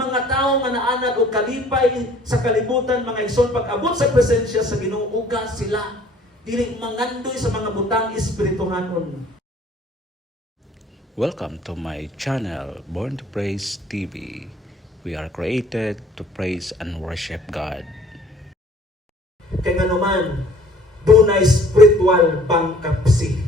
mga tao nga naanad o kalipay sa kalibutan, mga igsoon, pag-abot sa presensya sa Ginoo, uga sila. Dili mangandoy sa mga butang espirituhanon. Welcome to my channel, Born to Praise TV. We are created to praise and worship God. Kaya nga naman, dunay spiritual bankruptcy.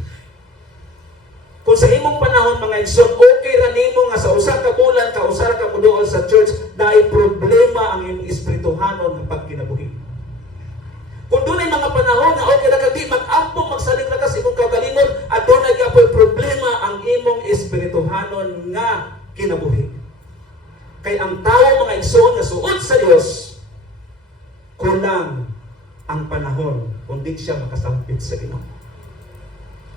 Kung sa imong panahon, mga igsoon, okay ra nimo nga sa usa ka bulan, ka usa ka muduol sa church, dahil problema ang imong espirituhanon nga pagkinabuhi. Kung dunay mga panahon nga okay ra kag di mag-ampo magsalig ra ka sa imong kaugalingon, adunay gyapon problema ang imong espirituhanon nga kinabuhi. Kay ang tao, mga igsoon, nga suod sa Dios, kulang ang panahon kung di siya makasampit sa Ginoo.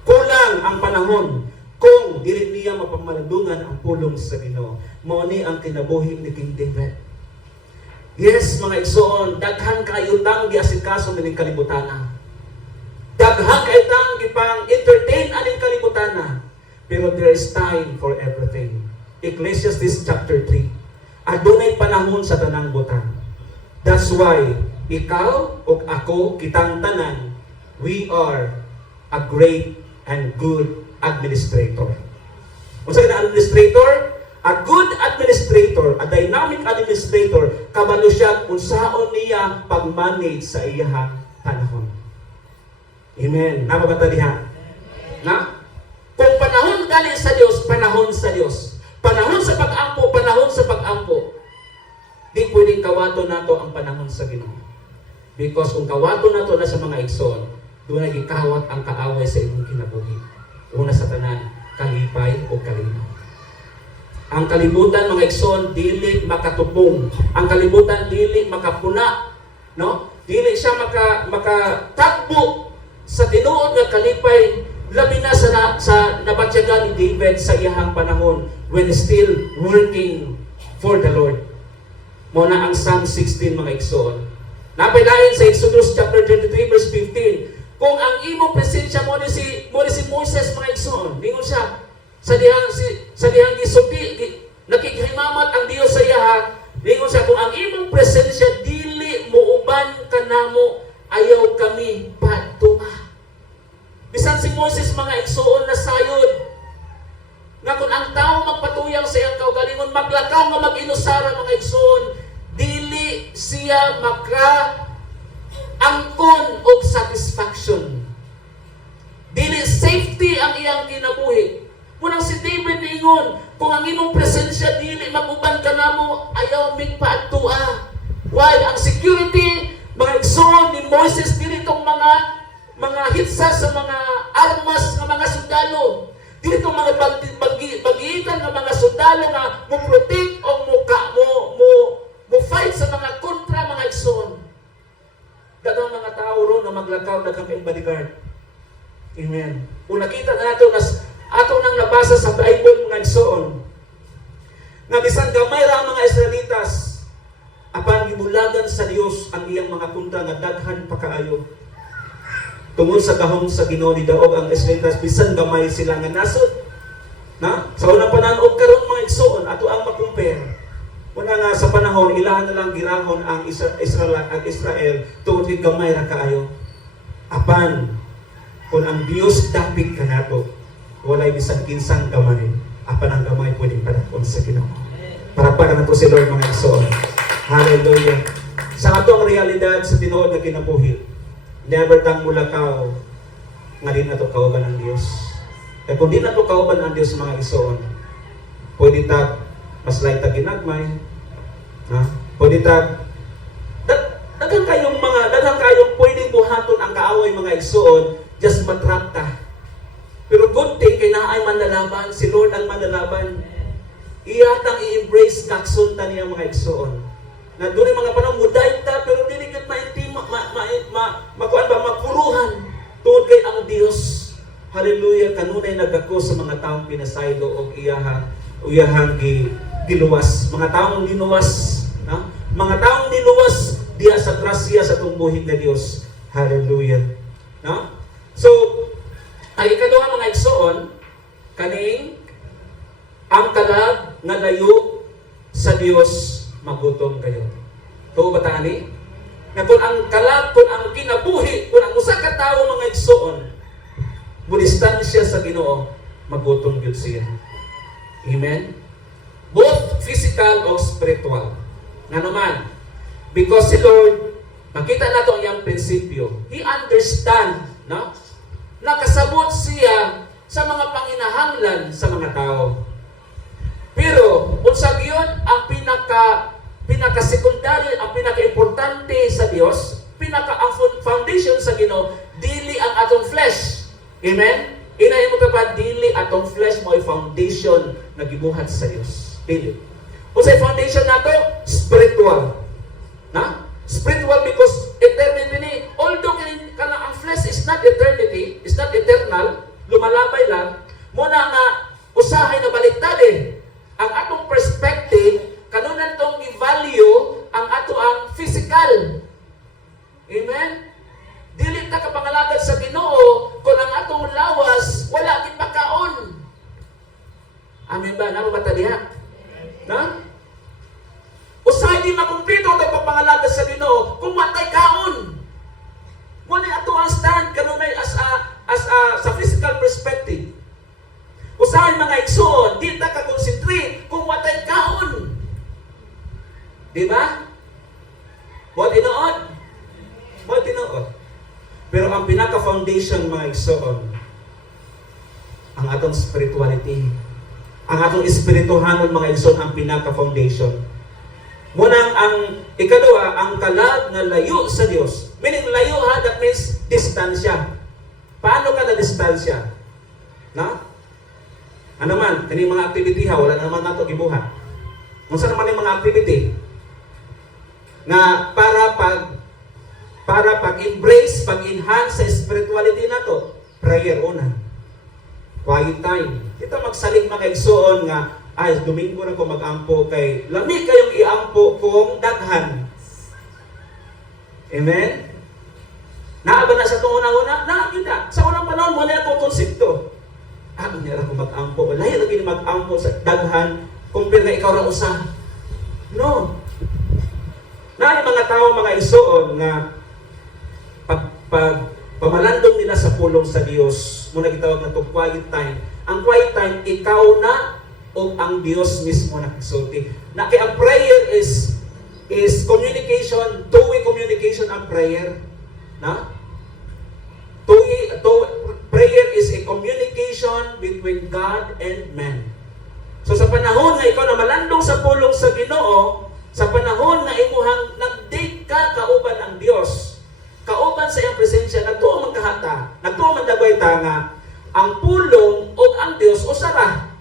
Kulang ang panahon kung dili niya mapamalandungan ang pulong sa Ginoo. Mao ni ang kinabuhi ni King David. Yes, mga igsoon, daghan kayo tang giasikaso ning kalibutana. Daghan kayo tang gipang entertain aning kalibutana. Pero there is time for everything. Ecclesiastes chapter 3. Adunay panahon sa tanang butang. That's why ikaw o ako, kitang tanan, we are a great and good administrator. Kung saan na administrator? A good administrator, a dynamic administrator, kabalo siya kung saan niya pag-manage sa iyahang panahon. Amen. Napagata diha? Na? Kung panahon galing sa Diyos, panahon sa Diyos. Panahon sa pag-ampo, panahon sa pag-ampo. Di pwedeng kawato nato ang panahon sa Ginoo. Because kung kawato nato na sa mga igsoon, doon na gikawat ang kaaway sa imong kinabuhi. Una sa tanan, kalipay o kalima. Ang kalibutan, mga igsoon, dili makatupong. Ang kalibutan, dili makapuna. No? Dili siya makatagbo sa tinuod nga kalipay, labi na sa nabatyagan ni David sa iyahang panahon when still working for the Lord. Muna ang Psalm 16, mga igsoon. Napilain sa Exodus chapter 23, verse 15. Kung ang imong presensya mo ni si Moses, mga igsoon, lingon siya, sa dihang gisupi, nakikhimamat ang Dios sa iyaha, lingon siya, kung ang imong presensya dili muuban kanamo, ayaw kami padua. Bisan si Moses, mga igsoon, na sayod, nga kung ang tao magpatuyang sa iyang kaugalingon, maglakaw nga mag-inusara, mga igsoon, dili siya angkon og satisfaction. Dili safety ang iyang kinabuhi. Munang si David ningon, kung ang imong presensya dili maguban kanamo, ayaw mig paadtua. Why? Ang security, mga igsoon ni Moses, dili itong mga hitsa sa mga armas ng mga sundalo. Dili itong mga bagitan ng mga sundalo nga mo protect o mo fight sa mga kontra, mga igsoon. Dagang mga tao ron na maglakaw, dagang kayong bodyguard. Amen. Kung nakita na nato, ato nang nabasa sa Bible, mga igsoon, nga bisan gamay ra ang mga Israelitas, apan gibulagan sa Dios ang iyang mga kontra nga daghan pa kaayo. Tungod sa gahom sa Ginoo ni daog ang Israelitas, bisan gamay sila nga nasod. Na? Sa unang panahon og karon, mga igsoon, ato ang makumpare. Una nga sa panahon, ilahan na lang girahon ang Israel tuod kay gamay ra kaayo. Apan kung ang Dios dapit kanato, walay bisan kinsang gamay, apan ang gamay pwedeng padakon sa Ginoo. Para na po si Lord, mga igsoon. Hallelujah. Sa atong realidad sa tinuod nga kinabuhi, never tang mulakaw nga di nato kauban ang Dios. Kaya kung di nato kauban ang Dios, mga igsoon, pwede ta mas light ta ginagmay. Ha? Pwede ta daghang kayong pwedeng buhaton ang kaaway, mga igsoon, just matrap ta. Pero good thing kay naay manlalaban, si Lord ang manlalaban. Iyatang i-embrace kakson ta niya, mga igsoon. Na doon mga panahon muday ta, pero dili gid mapuruhan tungod kay ang Dios. Hallelujah, kanunay nagako sa mga taong pinasaylo og iyahang giluwas. Mga taong linuwas, na? Mga taong linuwas diya sa grasya sa tumbuhig na Dios. Hallelujah. Na? So, ay ikaduha, mga igsoon, kaning ang kalag nga layo sa Dios magutom kayo. Tuo ba tani? Nga kung ang kalag, kung ang kinabuhi, kung ang usa ka tawo mga igsoon, mudistansya sa Ginoo, magutom gyud siya. Amen? Both physical o spiritual. Nga naman, because si Lord, makita na ito ang iyang prinsipyo. He understand, no? Nakasabot siya sa mga panginahanglan sa mga tao. Pero, unsag yun, ang pinaka-secondary, ang pinaka-importante sa Dios, ang foundation sa Ginoo, dili ang atong flesh. Amen? Inayin mo kapag dili atong flesh mo ay foundation na gibuhat sa Dios. Dili. Unsay foundation nato? Spiritual. Na? Spiritual because eternity ni. Although kana ang flesh is not eternity, is not eternal, lumalabay lang, muna nga usahay na baliktad eh. Ang atong perspective, kanunan tong i-value ang ato ang physical. Amen? Dili ta kapangalagad sa Ginoo kung ang atong lawas wala gid makaon. Amen ba? Namo ba ta diha? Na? Usahay di makumpleto ang pagpapangalaga sa Ginoo kung matay kaon. Muna ato ang stand kanunay sa physical perspective. Usahay mga igsoon, di ta ka-concentrate kung matay kaon. Di ba? Mo tinuod. Pero ang pinaka-foundation mga igsoon, ang atong spirituality. Ang atong espirituhanon mga igsoon ang pinaka-foundation. Munang ang ikaduha, ang kalag na layo sa Dios. Meaning layo ha, that means distansya. Paano ka na distansya? Na? Ano man, kani mga activity ha, wala naman nato gibuhat. Kung saan naman yung mga activity na para pag-embrace, pag-enhance sa spirituality nato, prayer una. Quiet time. Kita magsalig mga igsoon nga, ay, Domingo na ko mag-ampo kay lami kayong iampo kung daghan. Amen? Naaba na sa itong una-una? Nakakita. Sa unang panahon, wala ako konsepto. Nila ko mag-ampo. Wala yun lagi mag-ampo sa daghan compare na ikaw ra usa. No. Na yung mga tao, mga igsoon nga pamalandong nila sa pulong sa Dios, muna gitawag na to quiet time. Ang quiet time, ikaw na o ang Dios mismo na kasulti. Na kaya ang prayer is communication, two-way communication ang prayer. Na? Prayer is a communication between God and man. So sa panahon na ikaw na malandong sa pulong sa Ginoo, sa panahon na imuhang nag-date ka kauban ang Dios, kauban sa iyang presensya, nagtuo man kahata, nagtuo man dagway tanga, ang pulong o ang Dios o sara.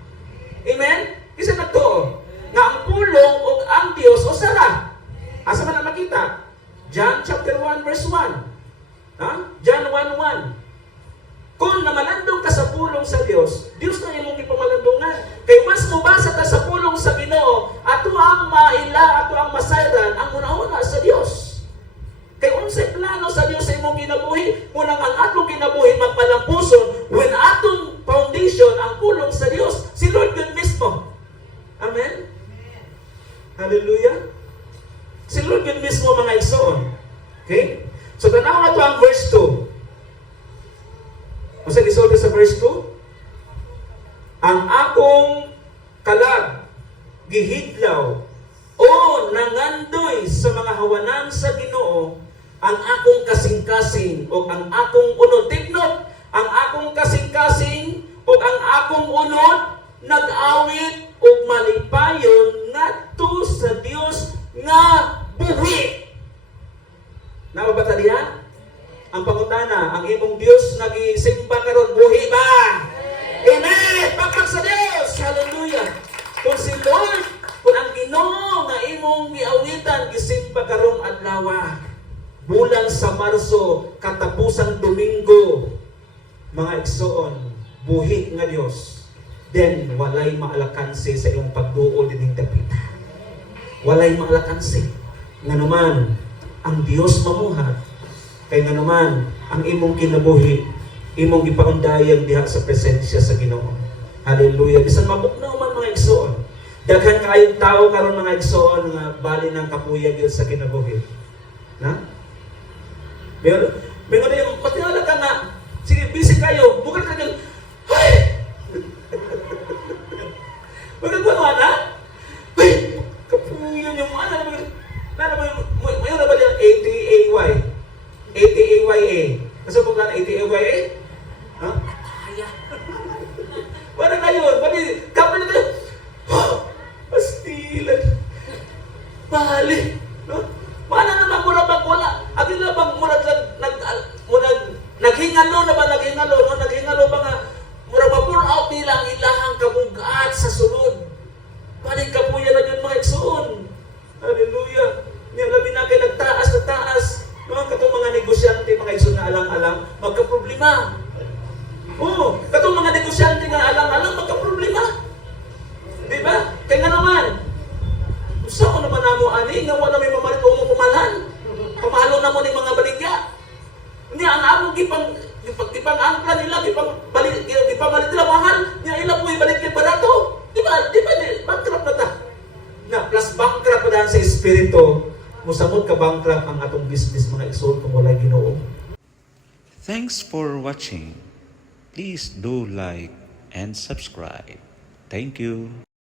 Amen? Kasi nagtuo nga ang pulong o ang Dios o sara. Asa man na makita? John chapter 1 verse 1. Ha? John 1:1. Kung namalandong ka sa pulong sa Dios, Dios na imong ipamalandungan. Kay mas mubasa ta sa pulong sa Ginoo, ato ang maila, ato ang masayran, ang una-una sa Dios. Kay unsay plano sa Dios sa imong kinabuhi, munang ang atong kinabuhi magpalampuson when atong foundation ang pulong sa Dios, si Lord God mismo. Amen? Hallelujah. Si Lord God mismo mga igsoon. Okay? So tanaw ato ang verse 2. Masa gisulti sa verse 2? Ang akong kalag, gihidlaw, o nangandoy sa mga hawanan sa Ginoo, ang akong kasing-kasing o ang akong unod. Tignot, ang akong kasing-kasing o ang akong unod, nag-awit o malipayon ngadto sa Dios nga buhi. Nababata diha? Ang pangutana, ang imong Dios nagisimba karon buhi ba? Amen! Bakak sa Dios! Hallelujah! Kung si Lord, kung ang Ginoo nga imong giawitan, gisimba karong adlaw, bulan sa Marso, katapusang Domingo, mga igsoon, buhi nga Dios, then walay maalakansi sa iyong pagduol dining dapit. Walay maalakansi. Nga naman, ang Dios mamuhat, kay nga naman, ang imong kinabuhi, imong ipaundayan diha sa presensya sa Ginoo. Hallelujah. Bisan mabuknaw man mga igsoon. Daghan kayong tao karon mga igsoon nga bali ng kapuyag yun sa kinabuhi. Na? May na yung patiwala ka nga, sige, busy kayo, bukan ka dyan, hey! Magagawa na? Hey! Kapuyag yung ano naman, mayroon na ba dyan ATAY? ATAYA? Nasabog na ATAYA? Ha? Kaya. Wala na yun, kapal na kayo, pastilan. Bali. No? Mana naman mura bang wala? Agin na bang mura naghingalo na ba? Naghingalo ba nga mura ma-pour out nila ang ilahang kabugat sa sunod. Bali kapuya na yun mga igsoon. Hallelujah. Niya labi na kayo nagtaas. No? Katong mga negosyante, mga igsoon na alang-alang, magka-problema. Oo. Katong mga negosyante nga alang-alang, magka-problema. Diba? Kaya nga naman, gusto ko naman na mo, ani, nga wala may mamalit o mo pumalhan. Pamahalo na mo ng mga baligya. Niya, ang among gipang-angkla nila, gipang-malit nila mahal, niya ilang mo ibalik yung barato. Diba, bankrupt na ta. Na, plus bankrupt pa dahil sa espiritu, musamot ka bankrupt ang atong business mga igsoon kung wala Ginoo. Thanks for watching. Please do like and subscribe. Thank you.